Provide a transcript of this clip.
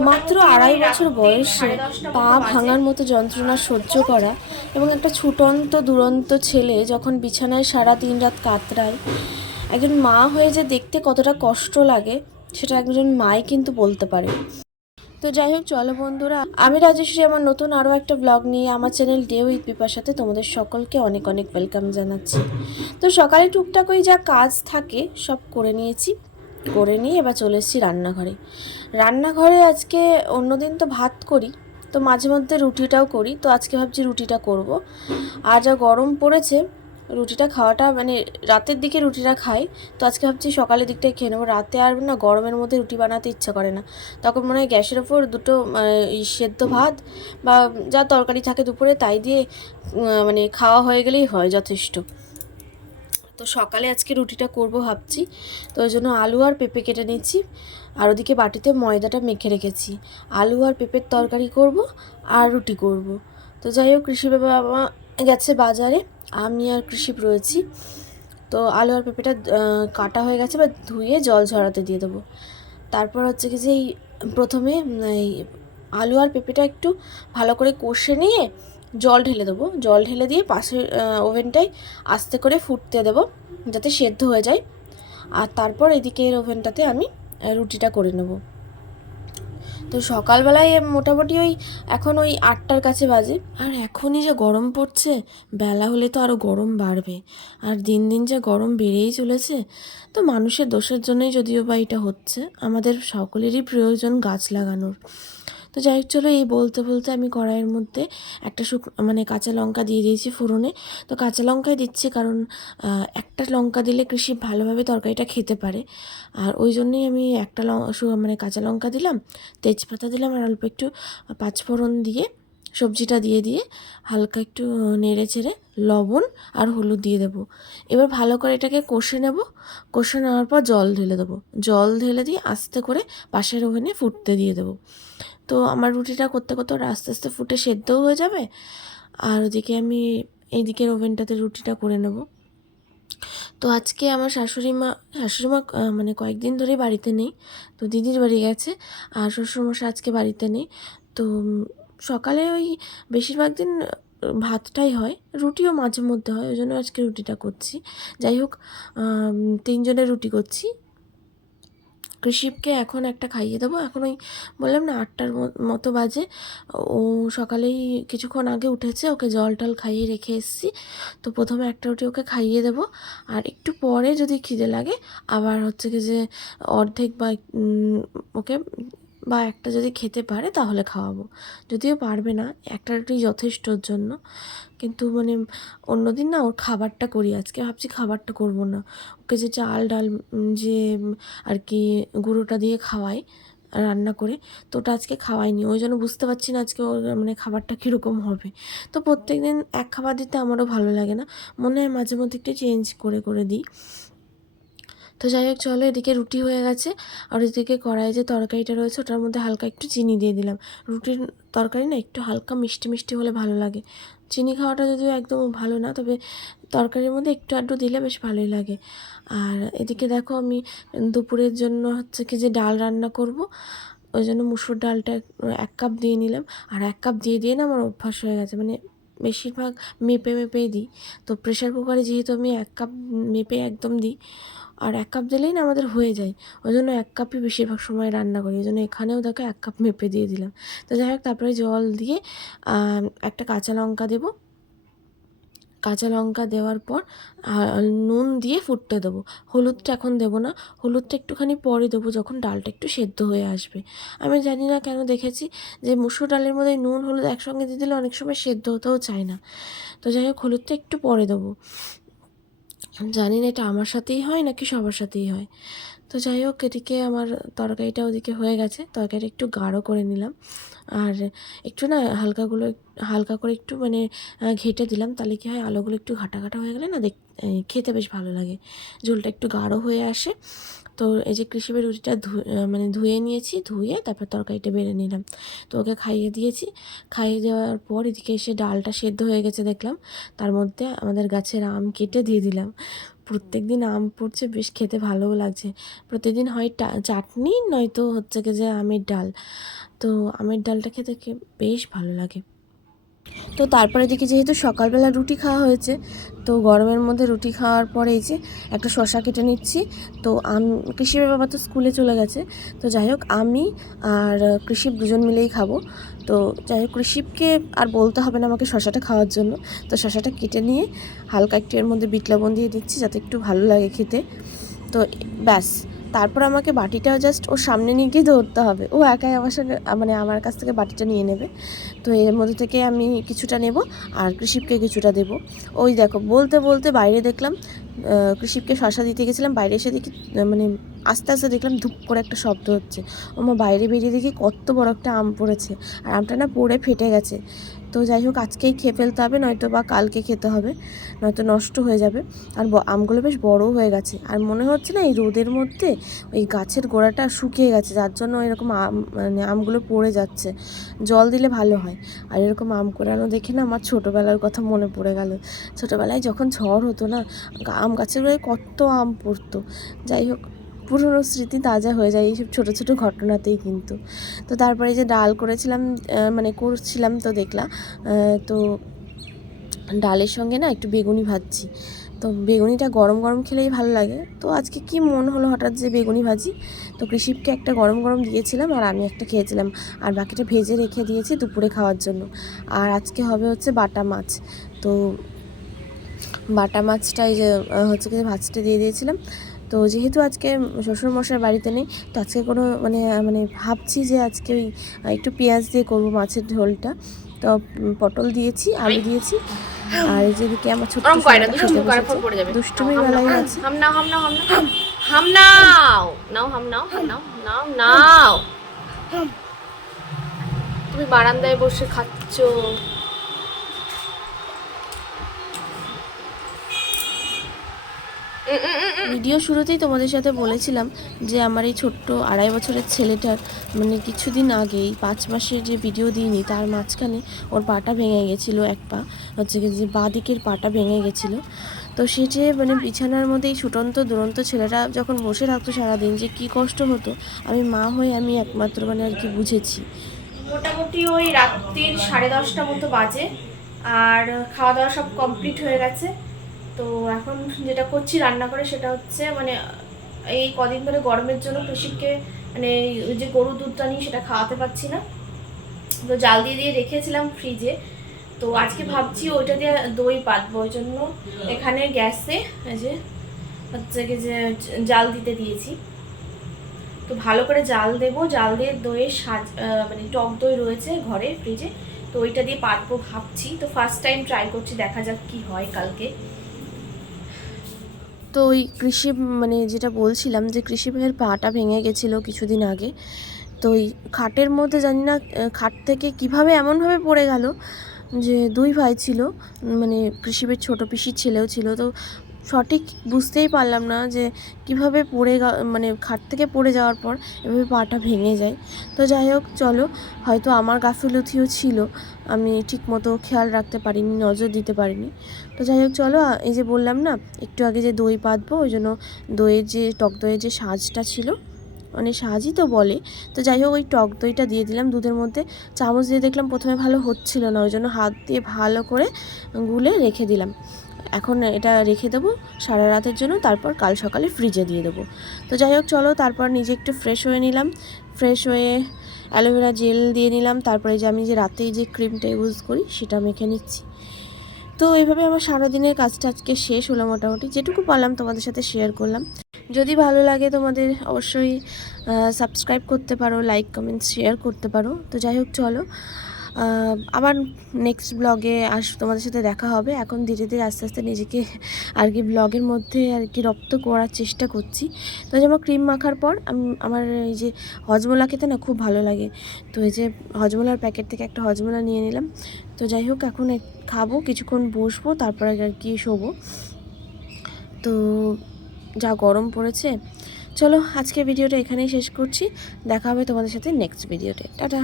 মাত্র আড়াই বছর বয়সে পা ভাঙার মতো যন্ত্রণা সহ্য করা এবং একটা ছুটন্ত, দুরন্ত ছেলে যখন বিছানায় সারা দিন রাত কাতরায়, একজন মা হয়ে যে দেখতে কতটা কষ্ট লাগে, সেটা একজন মাই কিন্তু বলতে পারে। তো যাই হোক, চলো বন্ধুরা, আমি রাজেশ্রী, আমার নতুন আরও একটা ব্লগ নিয়ে আমার চ্যানেল ডে উইথ পিপার সাথে তোমাদের সকলকে অনেক অনেক ওয়েলকাম জানাচ্ছি। তো সকালে টুকটাক ওই যা কাজ থাকে সব করে নিয়েছি। করে নিয়ে এবার চলে এসেছি রান্নাঘরে। রান্নাঘরে আজকে অন্যদিন তো ভাত করি, তো মাঝে মধ্যে রুটিটাও করি, তো আজকে ভাবছি রুটিটা করব। আর যা গরম পড়েছে, রুটিটা খাওয়াটা মানে রাতের দিকে রুটিটা খাই, তো আজকে ভাবছি সকালের দিকটাই খেয়ে নেব। রাতে আর না গরমের মধ্যে রুটি বানাতে ইচ্ছা করে না। তখন মনে হয় গ্যাসের ওপর দুটো সেদ্ধ ভাত বা যা তরকারি থাকে দুপুরে, তাই দিয়ে মানে খাওয়া হয়ে গেলেই হয় যথেষ্ট। তো সকালে আজকে রুটিটা করব ভাবছি। তো ওই জন্য আলু আর পেঁপে কেটে নিচ্ছি আর ওদিকে বাটিতে ময়দাটা মেখে রেখেছি। আলু আর পেঁপের তরকারি করব আর রুটি করব। তো যাই হোক, কৃষি বাবা গেছে বাজারে। আমি আর কৃষিপ রয়েছি। তো আলু আর পেঁপেটা কাটা হয়ে গেছে বা ধুয়ে জল ঝরাতে দিয়ে দেবো। তারপর হচ্ছে কি যে এই প্রথমে, এই আলু আর পেঁপেটা একটু ভালো করে কষে নিয়ে জল ঢেলে দেবো। জল ঢেলে দিয়ে পাশে ওভেনটাই আস্তে করে ফুটতে দেবো যাতে সেদ্ধ হয়ে যায়। আর তারপর এদিকের ওভেনটাতে আমি রুটিটা করে নেব। তো সকালবেলায় মোটামুটি ওই, এখন ওই আটটার কাছে বাজে। আর এখনই যে গরম পড়ছে, বেলা হলে তো আরও গরম বাড়বে। আর দিন দিন যে গরম বেড়েই চলেছে, তো মানুষের দোষের জন্যই যদিও বা এটা হচ্ছে, আমাদের সকলেরই প্রয়োজন গাছ লাগানোর। তো যাই হোক, চলো এই বলতে বলতে আমি কড়াইয়ের মধ্যে একটা শুক মানে কাঁচা লঙ্কা দিয়ে দিয়েছি ফোড়নে। তো কাঁচা লঙ্কাই দিচ্ছি কারণ একটা লঙ্কা দিলে কৃষি ভালোভাবে তরকারিটা খেতে পারে। আর ওই জন্যই আমি একটা মানে কাঁচা লঙ্কা দিলাম, তেজপাতা দিলাম আর অল্প একটু পাঁচফোড়ন দিয়ে সবজিটা দিয়ে দিয়ে হালকা একটু নেড়ে চেড়ে লবণ আর হলুদ দিয়ে দেবো। এবার ভালো করে এটাকে কষে নেব। কষে নেওয়ার পর জল ঢেলে দেবো। জল ঢেলে দিয়ে আস্তে করে পাশের ওভেনে ফুটতে দিয়ে দেবো। তো আমার রুটিটা করতে করতে ওটা আস্তে আস্তে ফুটে সেদ্ধও হয়ে যাবে। আর ওদিকে আমি এইদিকের ওভেনটাতে রুটিটা করে নেব। তো আজকে আমার শাশুড়ি মা শাশুড়ি মা মানে কয়েকদিন ধরেই বাড়িতে নেই। তো দিদির বাড়ি গেছে আর শ্বশুরমশাই আজকে বাড়িতে নেই। তো সকালে ওই বেশিরভাগ দিন ভাতটাই হয়, রুটিও মাঝে মধ্যে হয়, ওই জন্য আজকে রুটিটা করছি। যাই হোক তিনজনের রুটি করছি। কৃষিপকে এখন একটা খাইয়ে দেবো। এখন ওই বললাম না আটটার মতো বাজে। ও সকালেই কিছুক্ষণ আগে উঠেছে, ওকে জল টল খাইয়ে রেখে এসেছি। তো প্রথমে একটা রুটি ওকে খাইয়ে দেবো। আর একটু পরে যদি খিদে লাগে, আবার হচ্ছে কি যে অর্ধেক বা ওকে বা একটা যদি খেতে পারে তাহলে খাওয়াবো। যদিও পারবে না একটা রুটি যথেষ্ট ওর জন্য। কিন্তু মানে অন্যদিন না ওর খাবারটা করি। আজকে ভাবছি খাবারটা করব না। ওকে যে চাল, ডাল যে আর কি গুঁড়োটা দিয়ে খাওয়াই, রান্না করে, তো ওটা আজকে খাওয়াইনি। ওই জন্য বুঝতে পারছি না আজকে ওর মানে খাবারটা কীরকম হবে। তো প্রত্যেক দিন এক খাবার দিতে আমারও ভালো লাগে না। মনে হয় মাঝে মধ্যে একটু চেঞ্জ করে করে দিই। তো যাই হোক, চলো এদিকে রুটি হয়ে গেছে। আর এদিকে কড়াইয়ে যে তরকারিটা রয়েছে, ওটার মধ্যে হালকা একটু চিনি দিয়ে দিলাম। রুটির তরকারি না, একটু হালকা মিষ্টি মিষ্টি হলে ভালো লাগে। চিনি খাওয়াটা যদিও একদম ভালো না, তবে তরকারির মধ্যে একটু আড্ডু দিলে বেশ ভালোই লাগে। আর এদিকে দেখো আমি দুপুরের জন্য হচ্ছে কি যে ডাল রান্না করব। ওই জন্য মুসুর ডালটা এক কাপ দিয়ে নিলাম। আর এক কাপ দিয়ে দিয়ে না আমার অভ্যাস হয়ে গেছে মানে বেশিরভাগ মেপে মেপেই দিই। তো প্রেশার কুকারে যেহেতু আমি এক কাপ মেপে একদম দিই আর এক কাপ দিলেই না আমাদের হয়ে যায়। ওই জন্য এক কাপই বেশিরভাগ সময় রান্না করি। ওই জন্য এখানেও তাকে এক কাপ মেপে দিয়ে দিলাম। তো যাই হোক, তারপরে জল দিয়ে একটা কাঁচা লঙ্কা দেবো। কাঁচা লঙ্কা দেওয়ার পর নুন দিয়ে ফুটতে দেবো। হলুদটা এখন দেবো না। হলুদটা একটুখানি পরে দেবো যখন ডালটা একটু সেদ্ধ হয়ে আসবে। আমি জানি না কেন দেখেছি যে মুসুর ডালের মধ্যে নুন, হলুদ একসঙ্গে দিয়ে দিলে অনেক সময় সেদ্ধ হতেও চায় না। তো যাই হোক, হলুদটা একটু পরে দেবো। জানি না এটা আমার সাথেই হয় নাকি সবার সাথেই হয়। তো যাই হোক, এদিকে আমার তরকারিটা ওদিকে হয়ে গেছে। তরকারিটা একটু গাঢ় করে নিলাম। আর একটু না হালকাগুলো হালকা করে একটু মানে ঘেটে দিলাম। তাহলে কি হয়, আলোগুলো একটু ঘাটা ঘাটা হয়ে গেলে না দেখ খেতে বেশ ভালো লাগে। ঝোলটা একটু গাঢ় হয়ে আসে। তো এই যে কৃষিবের রুটিটা মানে ধুয়ে নিয়েছি, ধুয়ে তারপর তরকারিটা বেড়ে নিলাম। তো ওকে খাইয়ে দিয়েছি। খাইয়ে দেওয়ার পর এদিকে এসে ডালটা সেদ্ধ হয়ে গেছে দেখলাম। তার মধ্যে আমাদের গাছের আম কেটে দিয়ে দিলাম। প্রত্যেক দিন আম পড়ছে, বেশ খেতে ভালোও লাগছে। প্রতিদিন হয় চাটনি নয়তো হচ্ছে কি যে আমের ডাল। তো আমের ডালটা খেতে বেশ ভালো লাগে। তো তারপরে দেখি যেহেতু সকালবেলা রুটি খাওয়া হয়েছে, তো গরমের মধ্যে রুটি খাওয়ার পরে এই যে একটা শশা কেটে নিচ্ছি। তো আম কৃষির বাবা তো স্কুলে চলে গেছে, তো যাই হোক আমি আর কৃষিপ দুজন মিলেই খাব। তো যাই হোক কৃষিপকে আর বলতে হবে না আমাকে শশাটা খাওয়ার জন্য। তো শশাটা কেটে নিয়ে হালকা একটু এর মধ্যে বিট লবণ দিয়ে দিচ্ছি যাতে একটু ভালো লাগে খেতে। তো ব্যাস তারপর আমাকে বাটিটা জাস্ট ওর সামনে নিয়ে গিয়ে ধরতে হবে। ও একাই আমার সঙ্গে মানে আমার কাছ থেকে বাটিটা নিয়ে নেবে। তো এর মধ্যে থেকে আমি কিছুটা নেব আর কৃষিপকে কিছুটা দেব। ওই দেখো, বলতে বলতে বাইরে দেখলাম কৃষিপকে শশা দিতে গেছিলাম। বাইরে এসে দেখি মানে আস্তে আস্তে দেখলাম ধুপ করে একটা শব্দ হচ্ছে। আমার বাইরে বেরিয়ে দেখি কত বড় একটা আম পড়েছে। আর আমটা না পড়ে ফেটে গেছে। তো যাই হোক, আজকেই খেয়ে ফেলতে হবে, নয়তো বা কালকে খেতে হবে, নয়তো নষ্ট হয়ে যাবে। আর আমগুলো বেশ বড় হয়ে গেছে। আর মনে হচ্ছে না, এই রোদের মধ্যে ওই গাছের গোড়াটা শুকিয়ে গেছে, যার জন্য এরকম আম মানে আমগুলো পড়ে যাচ্ছে। জল দিলে ভালো হয়। আর এরকম আম কোড়ানো দেখে না আমার ছোটোবেলার কথা মনে পড়ে গেল। ছোটোবেলায় যখন ঝড় হতো না, আম গাছের গোড়ায় কত আম পড়তো। যাই হোক পুরনো স্মৃতি তাজা হয়ে যায় এইসব ছোটো ছোটো ঘটনাতেই কিন্তু। তো তারপরে যে ডাল করেছিলাম মানে করছিলাম তো দেখলাম তো ডালের সঙ্গে না একটু বেগুনি ভাজছি। তো বেগুনিটা গরম গরম খেলেই ভালো লাগে। তো আজকে কি মন হলো হঠাৎ যে বেগুনি ভাজি? তো কৃষিপকে একটা গরম গরম দিয়েছিলাম আর আমি একটা খেয়েছিলাম। আর বাকিটা ভেজে রেখে দিয়েছি দুপুরে খাওয়ার জন্য। আর আজকে হবে হচ্ছে বাটা মাছ। তো বাটা মাছটা এই যে হচ্ছে কি ভাজটা দিয়ে দিয়েছিলাম। তো যেহেতু আজকে শ্বশুরমশাই বাড়িতে নেই তো আজকে কোনো মানে মানে ভাবছি যে আজকে ওই একটু পেঁয়াজ দিয়ে করব মাছের ঝোলটা। তো পটল দিয়েছি আলু দিয়েছি। আর যেদিকে আমার ছোট্ট সোনাটা দুষ্টুমি বেলায় আছে। হাম নাও হাম নাও হাম নাও নাও হাম নাও হাম নাও নাও নাও। তুমি বারান্দায় বসে খাচ্ছো। ভিডিও শুরুতেই তোমাদের সাথে বলেছিলাম যে আমার এই ছোট্ট আড়াই বছরের ছেলেটার মানে কিছুদিন আগেই পাঁচ মাসের যে ভিডিও দিইনি, তার মাঝখানে ওর পাটা ভেঙে গেছিল, এক পা। হচ্ছে যে বাঁ দিকের পাটা ভেঙে গেছিল। তো সে যে মানে বিছানার মধ্যে এই ছুটন্ত দুরন্ত ছেলেরা যখন বসে থাকতো সারাদিন যে কী কষ্ট হতো, আমি মা হয়ে আমি একমাত্র মানে আর কি বুঝেছি। মোটামুটি ওই রাত্রির সাড়ে দশটা মতো বাজে, আর খাওয়া দাওয়া সব কমপ্লিট হয়ে গেছে। তো এখন যেটা করছি রান্না করে সেটা হচ্ছে মানে এই কদিন ধরে গরমের জন্য কৃষিককে মানে যে গরুর দুধটা নিই সেটা খাওয়াতে পারছি না। তো জাল দিয়ে দিয়ে রেখেছিলাম ফ্রিজে। তো আজকে ভাবছি ওইটা দিয়ে দই পাতবো, ওই জন্য এখানে গ্যাসে যে, হচ্ছে কি যে, জাল দিতে দিয়েছি। তো ভালো করে জাল দেবো, জাল দিয়ে দইয়ের সাজ মানে টক দই রয়েছে ঘরে, ফ্রিজে। তো ওইটা দিয়ে পাতবো ভাবছি। তো ফার্স্ট টাইম ট্রাই করছি, দেখা যাক কি হয় কালকে। তো ওই কৃষি মানে যেটা বলছিলাম যে কৃষি ভাইয়ের পাটা ভেঙে গেছিল কিছুদিন আগে, তো ওই খাটের মধ্যে জানি না খাট থেকে কীভাবে এমনভাবে পড়ে গেল যে দুই ভাই ছিল মানে কৃষিবের ছোটো পিসির ছেলেও ছিল, তো সঠিক বুঝতেই পারলাম না যে কীভাবে পড়ে মানে খাট থেকে পড়ে যাওয়ার পর এভাবে পাটা ভেঙে যায়। তো যাই হোক, চলো, হয়তো আমার গাফিলতিও ছিল। আমি ঠিক মতো খেয়াল রাখতে পারিনি, নজর দিতে পারিনি। তো যাই হোক, চলো এই যে বললাম না, একটু আগে যে দই পাতবো, ওই জন্য দইয়ের যে, টক দইয়ের যে সাজটা ছিল মানে সাজই তো বলে। তো যাই হোক, ওই টক দইটা দিয়ে দিলাম দুধের মধ্যে। চামচ দিয়ে দেখলাম প্রথমে ভালো হচ্ছিল না, ওই জন্য হাত দিয়ে ভালো করে গুলে রেখে দিলাম। এখন এটা রেখে দেবো সারা রাতের জন্য, তারপর কাল সকালে ফ্রিজে দিয়ে দেবো। তো যাই হোক, চলো, তারপর নিজে একটু ফ্রেশ হয়ে নিলাম। ফ্রেশ হয়ে অ্যালোভেরা জেল দিয়ে নিলাম। তারপরে যে আমি যে রাতে যে ক্রিমটা ইউজ করি, সেটা মেখে নিচ্ছি। তো এইভাবে আমার সারাদিনের কাজটা আজকে শেষ হলো মোটামুটি। যেটুকু পারলাম তোমাদের সাথে শেয়ার করলাম। যদি ভালো লাগে তোমাদের, অবশ্যই সাবস্ক্রাইব করতে পারো লাইক কমেন্ট শেয়ার করতে পারো। তো যাই হোক, চলো আবার নেক্সট ব্লগে আস, তোমাদের সাথে দেখা হবে। এখন ধীরে ধীরে আস্তে আস্তে নিজেকে আর কি ব্লগের মধ্যে আর কি রপ্ত করার চেষ্টা করছি। তো যেমন ক্রিম মাখার পর, আমি, আমার এই যে হজমোলা খেতে না খুব ভালো লাগে। তো এই যে হজমোলার প্যাকেট থেকে একটা হজমোলা নিয়ে নিলাম। তো যাই হোক, এখন খাব, কিছুক্ষণ বসবো, তারপরে আর কি শোবো। তো যা গরম পড়েছে, চলো আজকে ভিডিওটা এখানেই শেষ করছি। দেখা হবে তোমাদের সাথে নেক্সট ভিডিওতে টাটা!